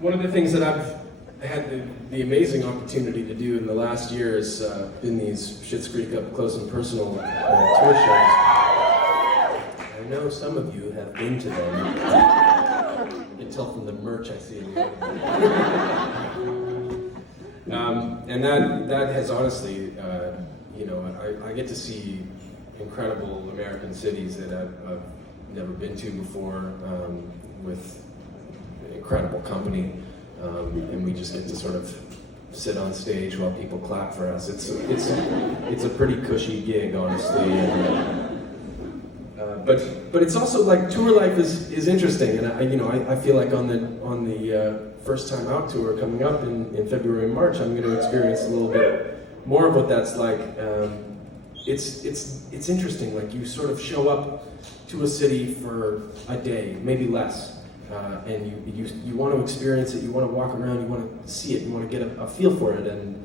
One of the things that I've had the amazing opportunity to do in the last year has been these Schitt's Creek up close and personal tour shows. I know some of you have been to them. You can tell from the merch I see in the and that has honestly, I get to see incredible American cities that I've never been to before, with incredible company, and we just get to sort of sit on stage while people clap for us. It's a pretty cushy gig, honestly. But it's also like tour life is interesting, and I feel like on the first time out tour coming up in February and March, I'm going to experience a little bit more of what that's like. It's interesting. Like, you sort of show up to a city for a day, maybe less, and you want to experience it. You want to walk around. You want to see it. You want to get a feel for it, and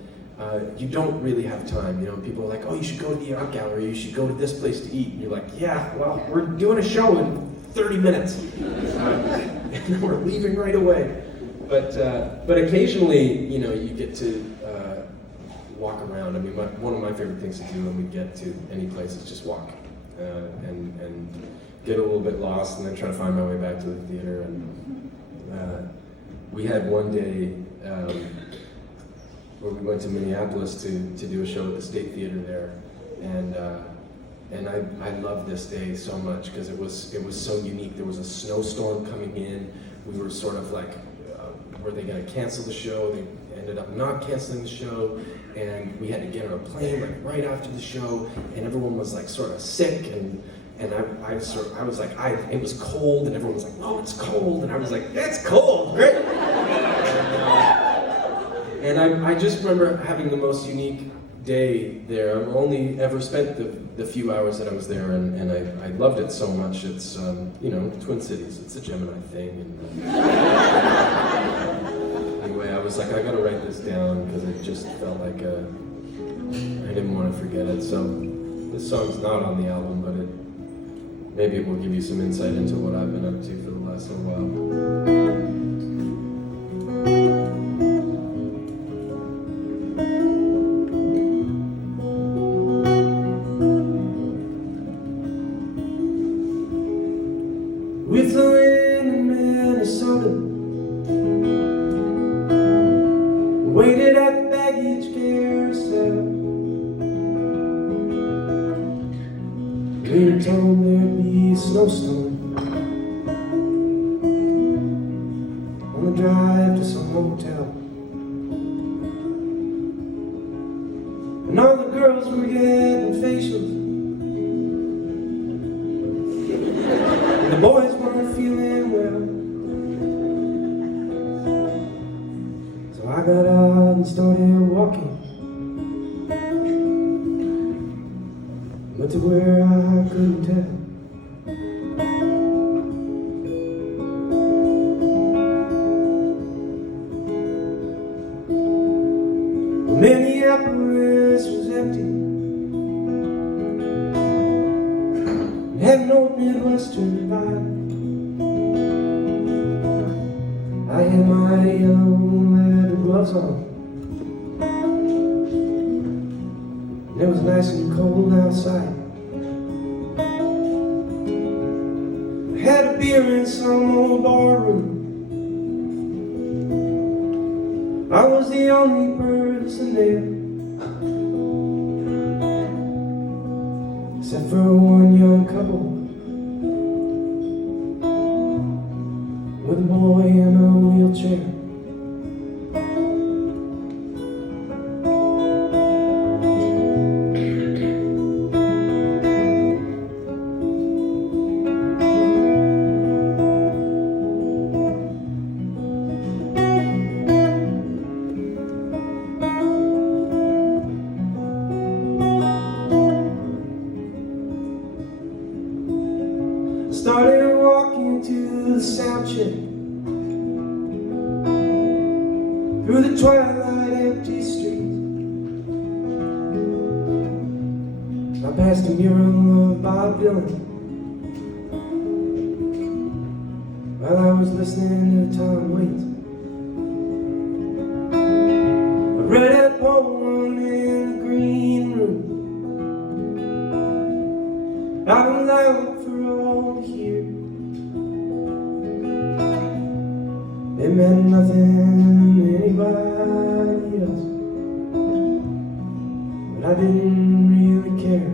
you don't really have time. People are like, "Oh, you should go to the art gallery. You should go to this place to eat." And you're like, "Yeah, well, we're doing a show in 30 minutes, and we're leaving right away." But occasionally, you get to walk around. I mean, one of my favorite things to do when we get to any place is just walk and get a little bit lost, and then try to find my way back to the theater. And we had one day where we went to Minneapolis to do a show at the State Theater there, and I loved this day so much because it was so unique. There was a snowstorm coming in. We were sort of like, were they going to cancel the show? They ended up not canceling the show, and we had to get on a plane like right after the show, and everyone was like sort of sick, and I was like, it was cold, and everyone was like, "No, it's cold," and I was like, "It's cold, great." And I just remember having the most unique day there. I've only ever spent the few hours that I was there, and I loved it so much. It's Twin Cities. It's a Gemini thing. And, anyway, I was like, I gotta write this down because it just felt like I didn't want to forget it. So this song's not on the album, but maybe it will give you some insight into what I've been up to for the last little while. We flew into Minnesota, waited at the baggage carousel. We were told there'd be a snowstorm on the drive to some hotel, and all the girls were getting facials. The boys weren't feeling well, so I got out and started walking, but to where I couldn't tell. Minneapolis was empty, had no Midwestern vibe. I had my yellow leather gloves on. It was nice and cold outside. I had a beer in some old bar room. I was the only person there, except for one young couple with a boy in a wheelchair. Started walking to the sound check, through the twilight empty streets. I passed a mural of Bob Dylan while I was listening to Tom Waits. I read a poem in the green room. I was out for all to hear. It meant nothing to anybody else, but I didn't really care.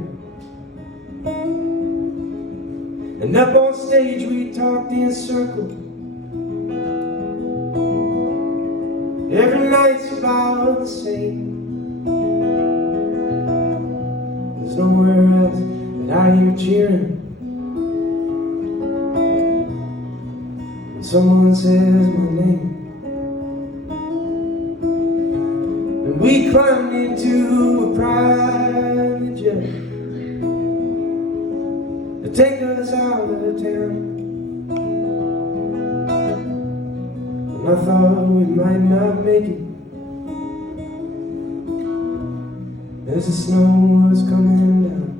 And up on stage we talked in circles. Every night's about the same. There's nowhere else that I hear cheering when someone says my name. And we climbed into a private jet to take us out of town. And I thought we might not make it as the snow was coming down.